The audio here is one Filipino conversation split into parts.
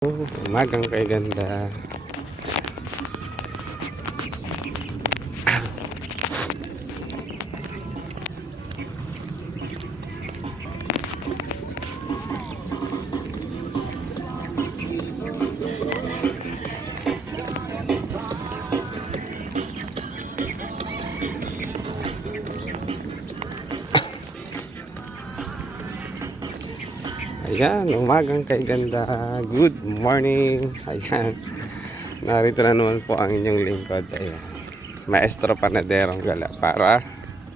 Umagang kay ganda. Ayan, umagang kay ganda. Good morning. Ayan, narito na naman po ang inyong lingkod. Ayan, Maestro Panaderong Gala para,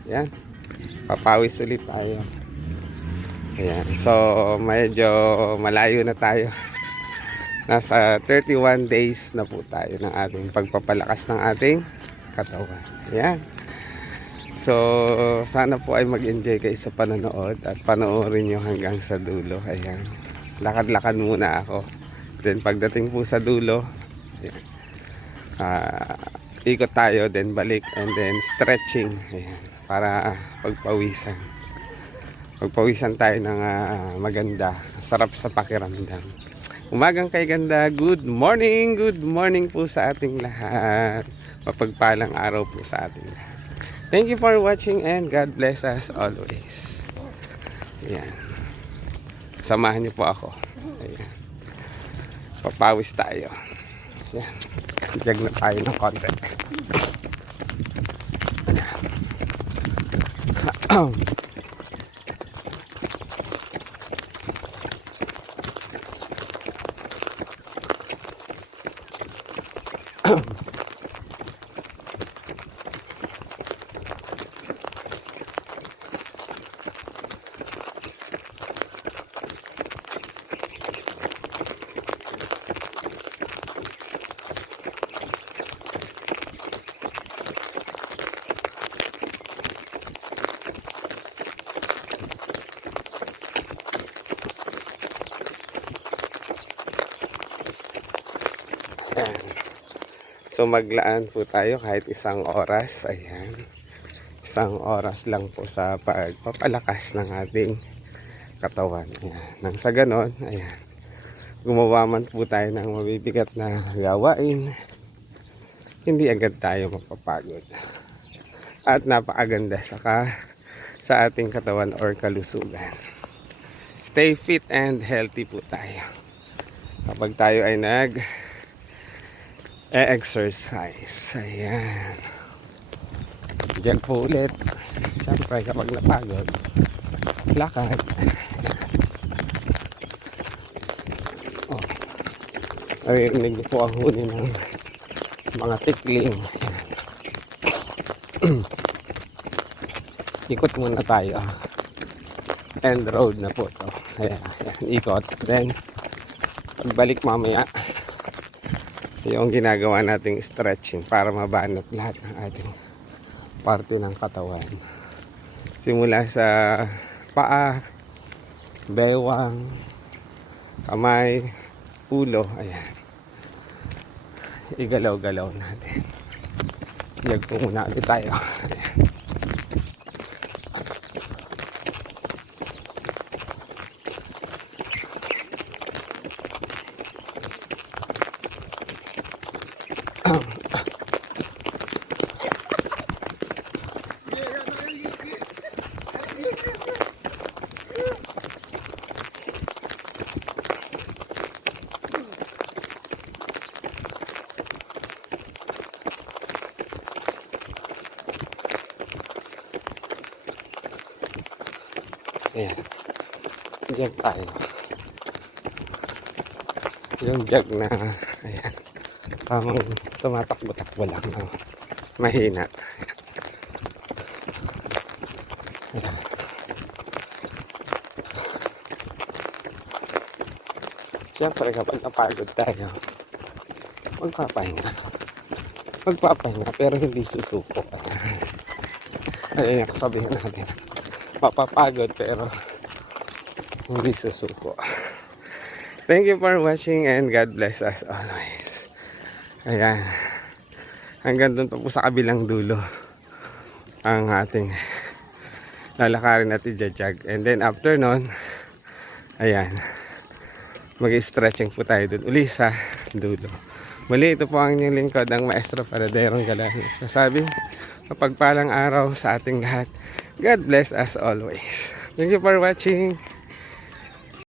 ayan, papawis ulit tayo. Ayan, so medyo malayo na tayo. Nasa 31 days na po tayo ng ating pagpapalakas ng ating katawan. Ayan. So, sana po ay mag-enjoy kayo sa panonood at panoorin nyo hanggang sa dulo. Ayan. Lakad-lakad muna ako. Then, pagdating po sa dulo, ayan, ikot tayo, then balik, and then stretching. Ayan. Para pagpawisan. Pagpawisan tayo ng maganda. Sarap sa pakiramdam. Umagang kay ganda. Good morning po sa ating lahat. Mapagpalang araw po sa ating lahat. Thank you for watching and God bless us always. Ayan. Samahan niyo po ako. Ayan. Papawis tayo. Ayan. Jag na tayo ng konti. So maglaan po tayo kahit isang oras. Ayan. Isang oras lang po sa pagpapalakas ng ating katawan. Ayan. Nang sa ganon, ayan, gumawa man po tayo ng mabibigat na gawain, hindi agad tayo mapapagod. At napakaganda sa ating katawan or kalusugan. Stay fit and healthy po tayo. Kapag tayo ay exercise. Ayan. Diyan po ulit. Siyempre kapag napagod, lakad. Oh. Narinig niyo po ang huni ng mga tikling. Ikot muna tayo. End road na po to. Ayan. Ikot. Then pagbalik mamaya, yung ginagawa nating stretching para mabanat lahat ng ating parte ng katawan. Simula sa paa, bewang, kamay, ulo. Ayan. Igalaw-galaw natin. Yagpo muna ulit tayo. Ayan. Ayan. Diyan tayo. Yung jug na, ayan, tamang tumatakbo-takbo lang, no? Mahina. Ayan. Siyempre kapag napagod tayo, magpapahinga pero hindi susuko. Ayan yung sabihin natin, mapapagod pero hindi susuko. Thank you for watching and God bless us always. Ayan. Hanggang doon pa po sa kabilang dulo ang ating lalakarin at i-jog. And then after nun, ayan, Mag-stretching po tayo dun uli sa dulo. Muli, ito po ang inyong lingkod, ang Maestro Panaderong Gala. Sasabi, mapagpalang araw sa ating lahat. God bless us always. Thank you for watching.